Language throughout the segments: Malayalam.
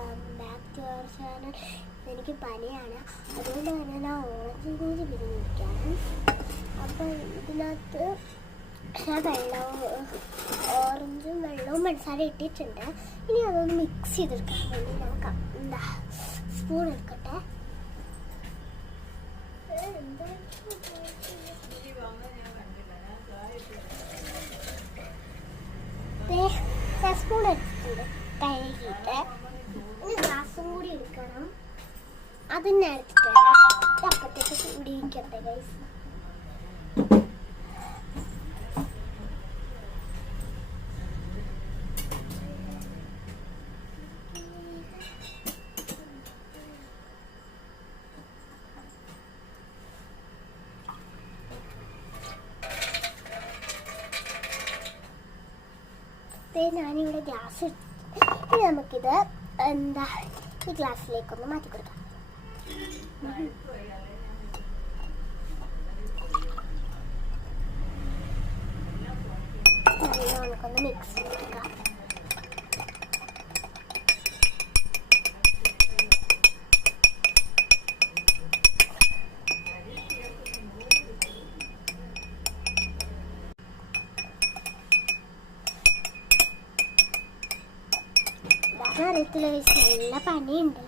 Welcome back to our channel. എനിക്ക് പനിയാണ്, അതുകൊണ്ട് തന്നെ ഞാൻ ഓറഞ്ച് ജ്യൂസ് പിരിഞ്ഞിരിക്കുകയാണ്. അപ്പോൾ ഇതിനകത്ത് ഞാൻ ഓറഞ്ചും വെള്ളവും പഞ്ചസാര ഇട്ടിട്ടുണ്ട്. ഇനി അതൊന്ന് മിക്സ് ചെയ്തെടുക്കാൻ വേണ്ടി നമുക്ക് സ്പൂൺ എടുക്കട്ടെ. സ്പൂൺ എടുത്തിട്ടുണ്ട് കഴുകിയിട്ട്. ഇനി ഗ്ലാസും കൂടി എടുക്കണം. അതിനെ എടുത്തിട്ട് അപ്പത്തേക്ക് ചൂടിയിരിക്കട്ടെ ഗൈസ്. ഞാനിവിടെ ഗ്ലാസ് ഇനി നമുക്കിത് ഈ ഗ്ലാസ്സിലേക്കൊന്ന് മാറ്റി കൊടുക്കാം. നമുക്കൊന്ന് മിക്സ് ചെയ്തെടുക്കാം. അറിയത്തില്ല, നല്ല പനിയുണ്ട്.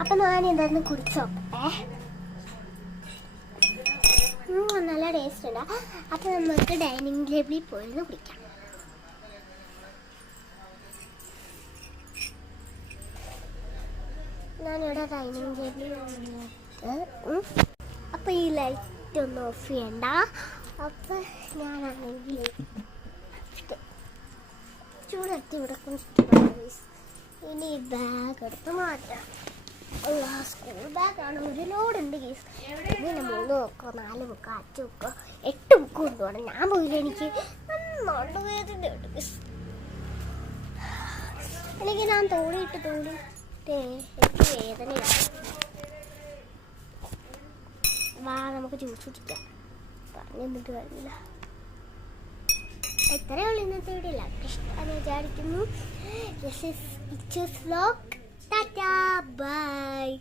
അപ്പൊ ഞാൻ ഇതൊന്ന് കുടിച്ചോട്ടെ. നല്ല ടേസ്റ്റ് ഉണ്ട്. അപ്പൊ നമുക്ക് ഡൈനിങ് ടേബിളിൽ പോയിരുന്ന് കുടിക്കാം. ഞാനിവിടെ ഡൈനിങ് ടേബിളിൽ വന്നിട്ട് അപ്പൊ ഈ ലൈറ്റ് ഒന്ന് ഓഫ് ചെയ്യണ്ട. അപ്പൊ ഞാനാണെങ്കിൽ ചൂടെടുത്ത് ഇവിടെ ഇനി ബാഗ് എടുത്ത് മാറ്റാം. സ്കൂൾ ബാഗാണ്, ഒരു ലോഡുണ്ട് ഗീസ്. ഇതിന് 3 ബുക്കോ 4 ബുക്കോ 5 ബുക്കോ 8 ബുക്ക് കൊണ്ടുപോകണം. ഞാൻ പോയില്ല, എനിക്ക് നന്നായിട്ട് വേദനയുണ്ട് ഗീസ്. അല്ലെങ്കിൽ ഞാൻ തോളിയിട്ട് എനിക്ക് വേദനയാണ്. വാ നമുക്ക് ജ്യൂസ് കുടിക്കാം. പറഞ്ഞു തന്നിട്ട് കഴിഞ്ഞില്ല. ഇത്രയേ ഉള്ളൂ ഇന്നത്തെ വീഡിയോ. എല്ലാവർക്കും ഇഷ്ടമാണെന്ന് വിചാരിക്കുന്നു. This is Ichu's vlog. Tata, bye.